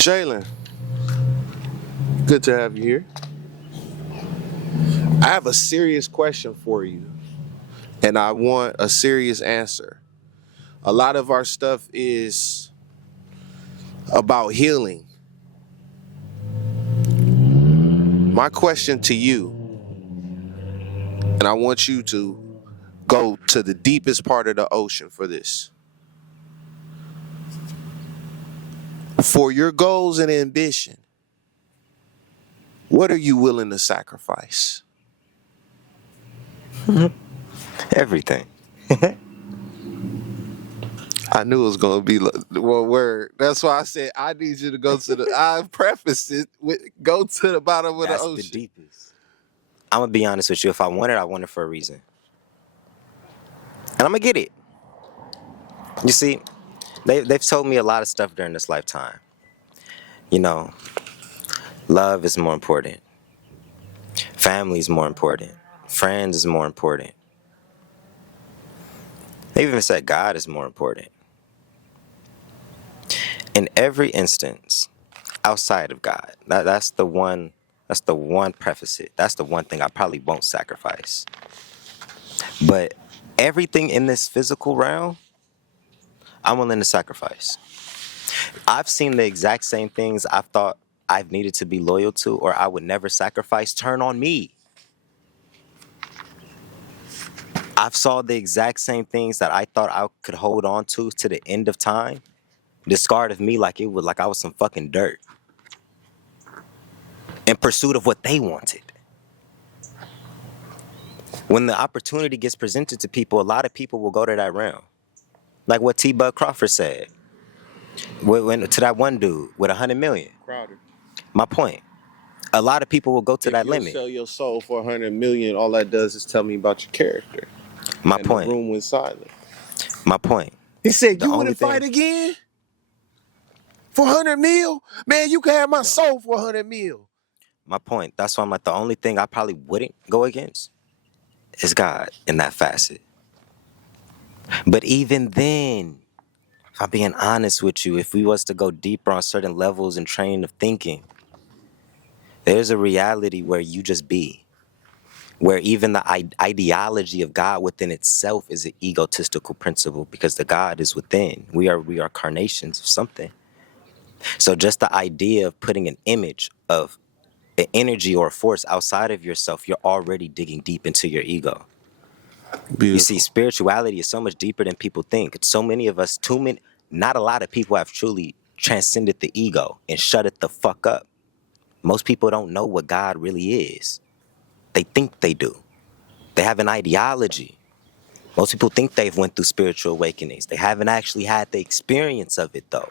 Jalen, good to have you here. I have a serious question for you, and I want a serious answer. A lot of our stuff is about healing. My question to you, and I want you to go to the deepest part of the ocean for this. For your goals and ambition, what are you willing to sacrifice? Everything. I knew it was gonna be one word. That's why I said I need you to go to the. I prefaced it with go to the bottom of the That's the ocean. deepest. I'm gonna be honest with you. If I want it for a reason, and I'm gonna get it. You see, they've told me a lot of stuff during this lifetime. You know, love is more important. Family is more important. Friends is more important. They even said God is more important. In every instance, outside of God, that's the one. That's the one preface it. That's the one thing I probably won't sacrifice. But everything in this physical realm, I'm willing to sacrifice. I've seen the exact same things I've thought I've needed to be loyal to or I would never sacrifice turn on me. I've saw the exact same things that I thought I could hold on to the end of time discard of me like I was some fucking dirt in pursuit of what they wanted. When the opportunity gets presented to people, a lot of people will go to that realm. Like what T. Bud Crawford said. When to that one dude with 100 million. Crowder. My point. A lot of people will go to If that you'll limit. sell your soul for 100 million, all that does is tell me about your character. My And the point. room went silent. My point. He said, The "You only wouldn't fight thing. again for 100 mil, man. You can have my No. soul for 100 mil." My point. That's why I'm like the only thing I probably wouldn't go against is God in that facet. But even then, if I'm being honest with you, if we was to go deeper on certain levels and train of thinking, there's a reality where you just be. Where even the ideology of God within itself is an egotistical principle because the God is within. We are carnations of something. So just the idea of putting an image of an energy or a force outside of yourself, you're already digging deep into your ego. You see, Beautiful. spirituality is so much deeper than people think. So many of us, not a lot of people have truly transcended the ego and shut it the fuck up. Most people don't know what God really is. They think they do. They have an ideology. Most people think they've went through spiritual awakenings. They haven't actually had the experience of it though.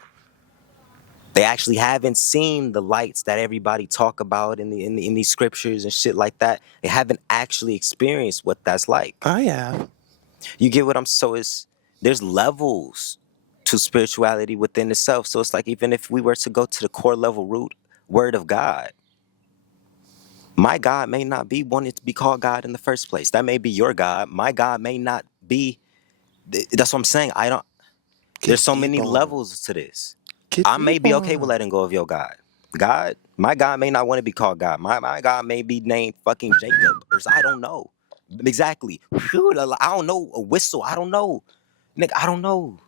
They actually haven't seen the lights that everybody talk about in these scriptures and shit like that. They haven't actually experienced what that's like. I have. You get what I'm so there's levels to spirituality within itself. So it's like even if we were to go to the core level root word of God, my God may not be wanted to be called God in the first place. That may be your God. My God may not be. That's what I'm saying. There's Get so deep many on him. levels to this. Get I may deep be on okay with him. letting go of your God. My God may not want to be called God. My God may be named fucking Jacob. Or I don't know. Exactly. Phew, I don't know. A whistle. I don't know. Nigga, I don't know.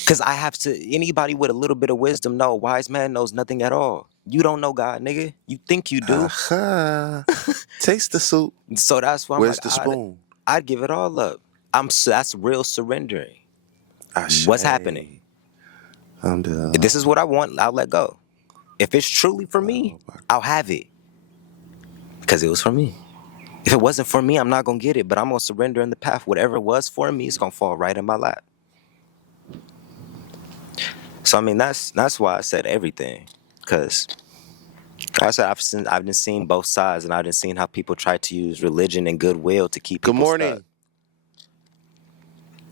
Because I have to, anybody with a little bit of wisdom know, wise man knows nothing at all. You don't know God, nigga. You think you do. Aha. Taste the soup. So that's why I'm Where's like, the spoon? I'd give it all up. That's real surrendering. Ashe. What's happening? If this is what I want, I'll let go. If it's truly for me, I'll have it. Because it was for me. If it wasn't for me, I'm not going to get it, but I'm going to surrender in the path. Whatever it was for me, it's going to fall right in my lap. So, I mean, that's why I said everything. Because like I said, I've been seeing both sides, and I've been seeing how people try to use religion and goodwill to keep Good people stuck morning.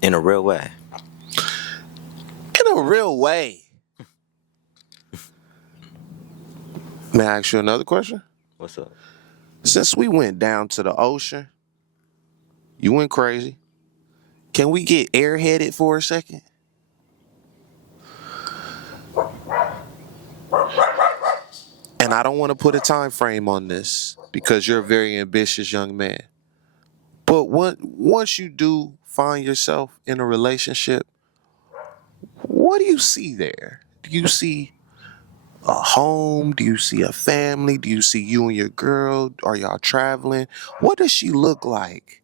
in a real way. In a real way. May I ask you another question? What's up? Since we went down to the ocean, you went crazy. Can we get airheaded for a second? and I don't want to put a time frame on this because you're a very ambitious young man. But once you do find yourself in a relationship, what do you see there? Do you see a home? Do you see a family? Do you see you and your girl? Are y'all traveling? What does she look like?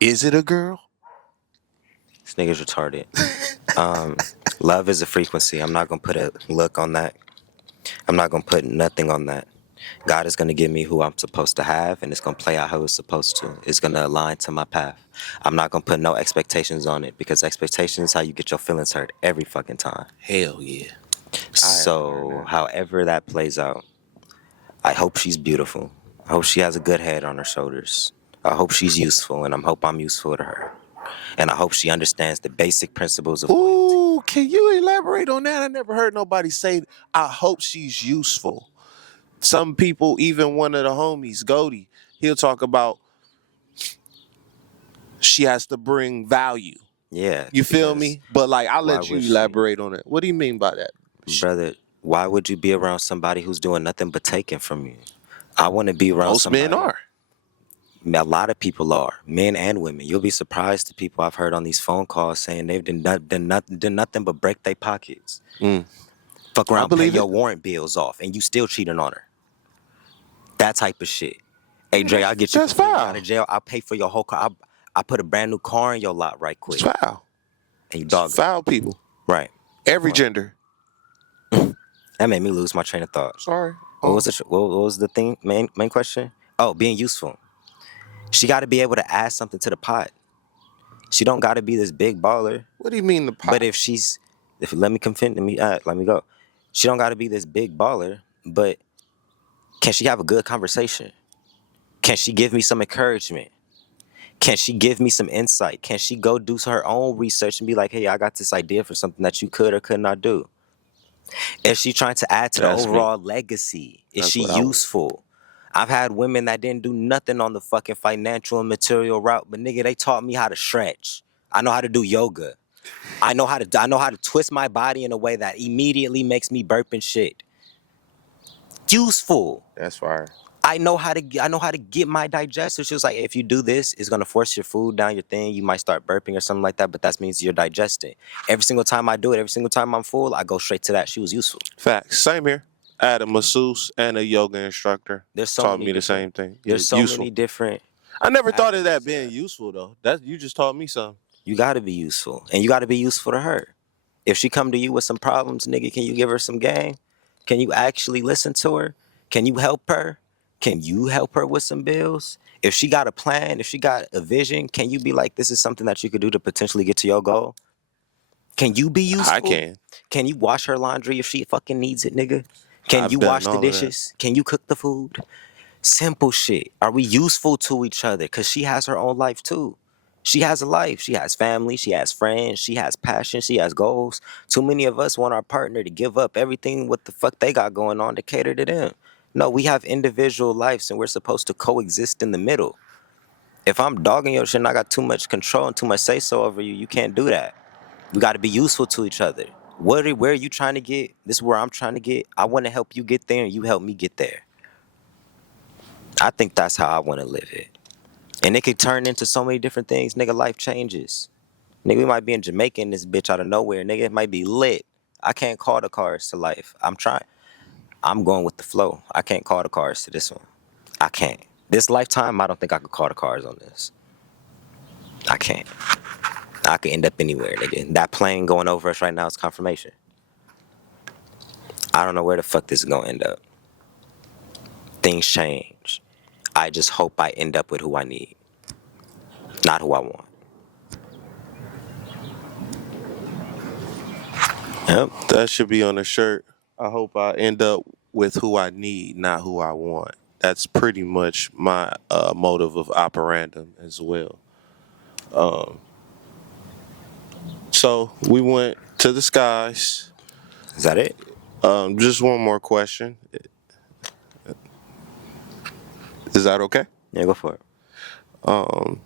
Is it a girl? This nigga's retarded. Love is a frequency. I'm not gonna put a look on that. I'm not gonna put nothing on that. God is gonna give me who I'm supposed to have, and it's gonna play out how it's supposed to. It's gonna align to my path. I'm not gonna put no expectations on it because expectations is how you get your feelings hurt every fucking time. Hell yeah. So, however that plays out, I hope she's beautiful. I hope she has a good head on her shoulders. I hope she's useful, and I hope I'm useful to her. And I hope she understands the basic principles of loyalty. Ooh, can you elaborate on that? I never heard nobody say, I hope she's useful. Some people, even one of the homies, Goldie, he'll talk about she has to bring value. Yeah. You feel because me? But like, I'll why let you would she? elaborate on it. What do you mean by that? Brother, why would you be around somebody who's doing nothing but taking from you? I want to be around Most somebody. men are. A lot of people are, men and women. You'll be surprised the people I've heard on these phone calls saying they've done nothing but break their pockets. Fuck I around, pay believe your it. warrant bills off, and you still cheating on her. That type of shit. Hey, Dre, I'll get you That's completely foul. out of jail. I'll pay for your whole car. I put a brand new car in your lot right quick. It's foul. And you It's dog it. foul people. Right. Every gender. That made me lose my train of thought. Sorry. What was the thing? Main question? Oh, being useful. She got to be able to add something to the pot. She don't got to be this big baller. What do you mean the pot? But if let me go. She don't got to be this big baller. But can she have a good conversation? Can she give me some encouragement? Can she give me some insight? Can she go do her own research and be like, hey, I got this idea for something that you could or could not do? Is she trying to add to the overall legacy? Is That's she what I want. useful? I've had women that didn't do nothing on the fucking financial and material route, but nigga, they taught me how to stretch. I know how to do yoga. I know how to twist my body in a way that immediately makes me burp and shit. Useful. That's fire. I know how to get my digestion. She was like, if you do this, it's gonna force your food down your thing. You might start burping or something like that, but that means you're digesting. Every single time I do it, every single time I'm full, I go straight to that. She was useful. Facts. Same here. I had a masseuse and a yoga instructor. There's so taught many me the different- same thing. There's so useful. many different. I never thought of that aspects, being useful though. That you just taught me something. You gotta be useful, and you gotta be useful to her. If she come to you with some problems, nigga, can you give her some game? Can you actually listen to her? Can you help her? Can you help her with some bills? If she got a plan, if she got a vision, can you be like, this is something that you could do to potentially get to your goal? Can you be useful? I can. Can you wash her laundry if she fucking needs it, nigga? Can I've you done wash the all of that. dishes? Can you cook the food? Simple shit. Are we useful to each other? Because she has her own life too. She has a life. She has family. She has friends. She has passion. She has goals. Too many of us want our partner to give up everything what the fuck they got going on to cater to them. No, we have individual lives and we're supposed to coexist in the middle. If I'm dogging your shit and I got too much control and too much say-so over you, you can't do that. We got to be useful to each other. Where are you trying to get? This is where I'm trying to get. I want to help you get there and you help me get there. I think that's how I want to live it. And it could turn into so many different things. Nigga, life changes. Nigga, we might be in Jamaica in this bitch out of nowhere. Nigga, it might be lit. I can't call the cards to life. I'm trying. I'm going with the flow. I can't call the cards to this one. I can't. This lifetime, I don't think I could call the cards on this. I can't. I could end up anywhere, nigga. That plane going over us right now is confirmation. I don't know where the fuck this is gonna end up. Things change. I just hope I end up with who I need, not who I want. Yep. That should be on a shirt. I hope I end up with who I need, not who I want. That's pretty much my motive of operandum as well. So we went to the skies. Is that it? Just one more question. Is that okay? Yeah, go for it.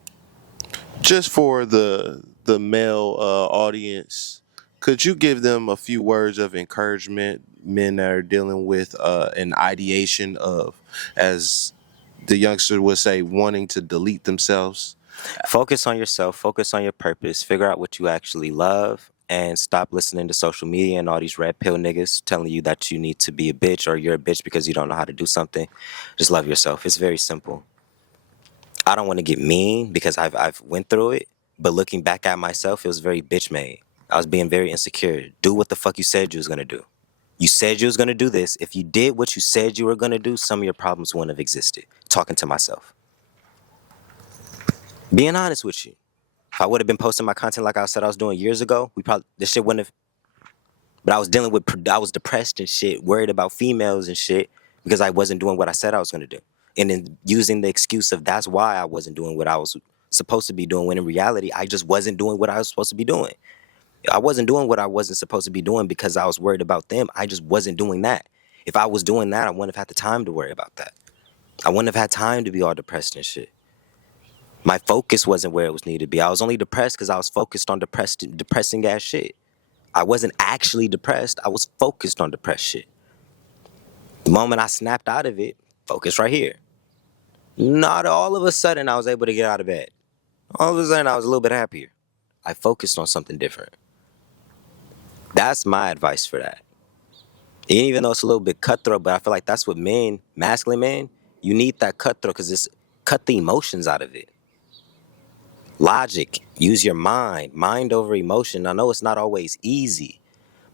Just for the male audience, could you give them a few words of encouragement men that are dealing with an ideation of, as the youngster would say, wanting to delete themselves. Focus on yourself, focus on your purpose, figure out what you actually love, and stop listening to social media and all these red pill niggas telling you that you need to be a bitch or you're a bitch because you don't know how to do something. Just love yourself. It's very simple. I don't want to get mean because I've went through it, but looking back at myself, it was very bitch made. I was being very insecure. Do what the fuck you said you was gonna do. You said you was gonna do this. If you did what you said you were gonna do, some of your problems wouldn't have existed. Talking to myself. Being honest with you. If I would have been posting my content like I said I was doing years ago, this shit wouldn't have. But I was dealing with, I was depressed and shit, worried about females and shit because I wasn't doing what I said I was gonna do, and then using the excuse of that's why I wasn't doing what I was supposed to be doing. When in reality, I just wasn't doing what I was supposed to be doing. I wasn't doing what I wasn't supposed to be doing because I was worried about them. I just wasn't doing that. If I was doing that, I wouldn't have had the time to worry about that. I wouldn't have had time to be all depressed and shit. My focus wasn't where it was needed to be. I was only depressed because I was focused on depressing ass shit. I wasn't actually depressed. I was focused on depressed shit. The moment I snapped out of it, focus right here. Not all of a sudden I was able to get out of bed. All of a sudden I was a little bit happier. I focused on something different. That's my advice for that. And even though it's a little bit cutthroat, but I feel like that's what men, masculine men, you need that cutthroat because it's cut the emotions out of it. Logic, use your mind over emotion. I know it's not always easy,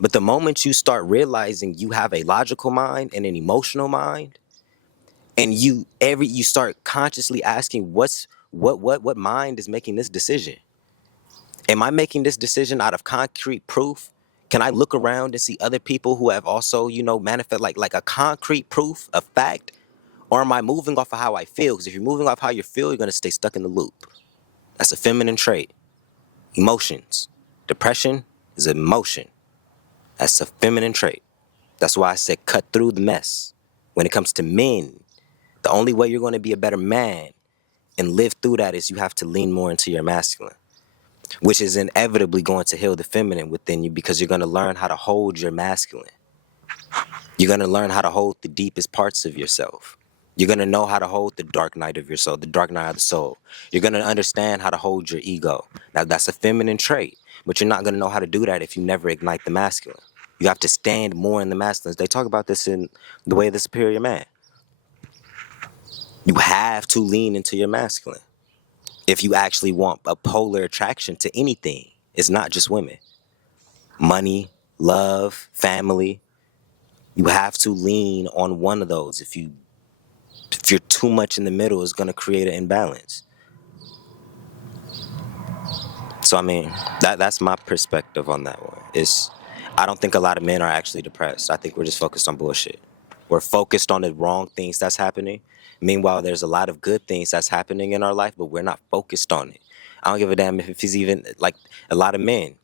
but the moment you start realizing you have a logical mind and an emotional mind, and you start consciously asking what mind is making this decision? Am I making this decision out of concrete proof? Can I look around and see other people who have also, manifest like a concrete proof, a fact? Or am I moving off of how I feel? Because if you're moving off how you feel, you're going to stay stuck in the loop. That's a feminine trait. Emotions. Depression is an emotion. That's a feminine trait. That's why I said cut through the mess. When it comes to men, the only way you're going to be a better man and live through that is you have to lean more into your masculine, which is inevitably going to heal the feminine within you because you're going to learn how to hold your masculine. You're going to learn how to hold the deepest parts of yourself. You're going to know how to hold the dark night of your soul, the dark night of the soul. You're going to understand how to hold your ego. Now, that's a feminine trait, but you're not going to know how to do that if you never ignite the masculine. You have to stand more in the masculine. They talk about this in The Way of the Superior Man. You have to lean into your masculine if you actually want a polar attraction to anything. It's not just women. Money, love, family. You have to lean on one of those. If you're too much in the middle, it's going to create an imbalance. So I mean, that's my perspective on that one. I don't think a lot of men are actually depressed. I think we're just focused on bullshit. We're focused on the wrong things that's happening. Meanwhile, there's a lot of good things that's happening in our life, but we're not focused on it. I don't give a damn if he's even like a lot of men.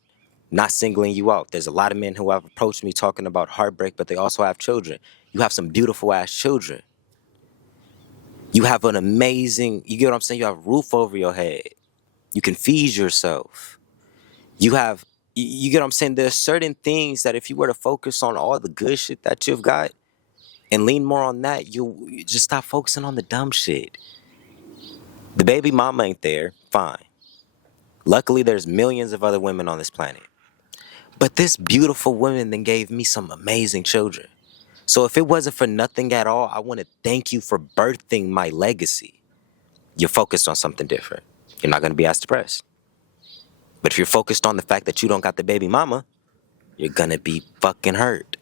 Not singling you out. There's a lot of men who have approached me talking about heartbreak, but they also have children. You have some beautiful ass children. You have an amazing, you get what I'm saying? You have a roof over your head. You can feed yourself. You get what I'm saying? There's certain things that if you were to focus on all the good shit that you've got and lean more on that, you just stop focusing on the dumb shit. The baby mama ain't there, fine. Luckily, there's millions of other women on this planet. But this beautiful woman then gave me some amazing children. So if it wasn't for nothing at all, I want to thank you for birthing my legacy. You're focused on something different. You're not going to be as depressed. But if you're focused on the fact that you don't got the baby mama, you're going to be fucking hurt.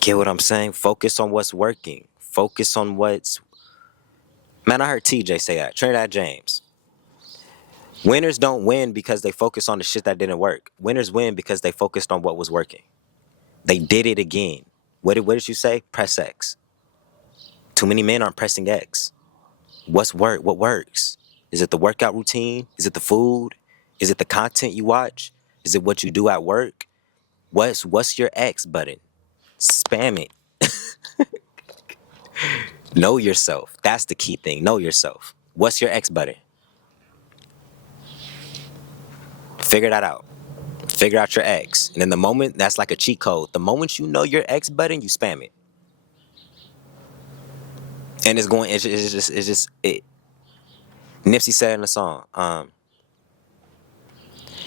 Get what I'm saying? Focus on what's working. Focus on what's... Man, I heard TJ say that. Trinidad James. Winners don't win because they focus on the shit that didn't work. Winners win because they focused on what was working. They did it again. What did you say? Press X. Too many men aren't pressing X. What works? Is it the workout routine? Is it the food? Is it the content you watch? Is it what you do at work? What's your X button? Spam it. Know yourself. That's the key thing. Know yourself. What's your X button? Figure that out. Figure out your ex. And then the moment, that's like a cheat code. The moment you know your ex button, you spam it. And it's just, Nipsey said in the song,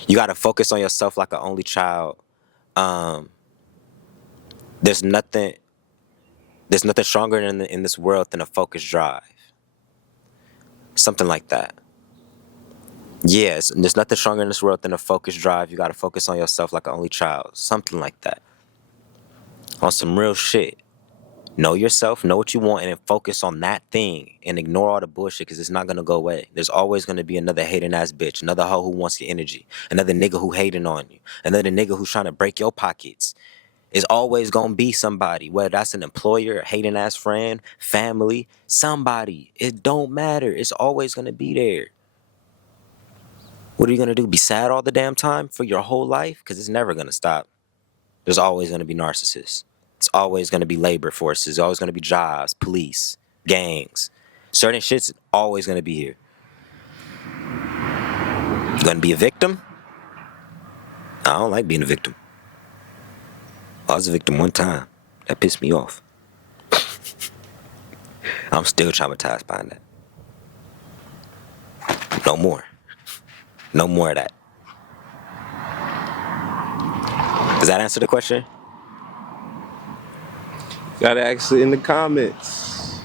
you got to focus on yourself like an only child. Um, there's nothing stronger in this world than a focused drive. Something like that. Yes, there's nothing stronger in this world than a focused drive. You got to focus on yourself like an only child. Something like that. On some real shit. Know yourself, know what you want, and then focus on that thing and ignore all the bullshit because it's not going to go away. There's always going to be another hating ass bitch, another hoe who wants your energy, another nigga who hating on you, another nigga who's trying to break your pockets. It's always going to be somebody, whether that's an employer, a hating ass friend, family, somebody. It don't matter. It's always going to be there. What are you going to do? Be sad all the damn time for your whole life? Because it's never going to stop. There's always going to be narcissists. It's always going to be labor forces. It's always going to be jobs, police, gangs. Certain shit's always going to be here. You going to be a victim? I don't like being a victim. I was a victim one time. That pissed me off. I'm still traumatized by that. No more. No more of that. Does that answer the question? Gotta ask it in the comments.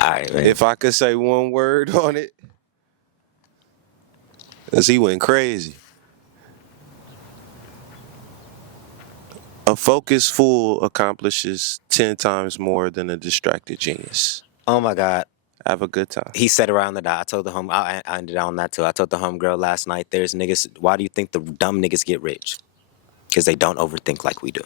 All right, man. If I could say one word on it, because he went crazy. A focused fool accomplishes 10 times more than a distracted genius. Oh my God. Have a good time. He said around the dot. I told the home. I ended on that too. I told the homegirl last night. There's niggas. Why do you think the dumb niggas get rich? Because they don't overthink like we do.